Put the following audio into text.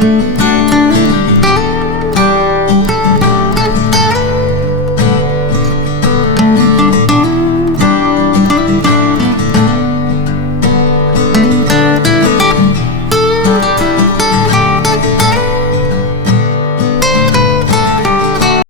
thank you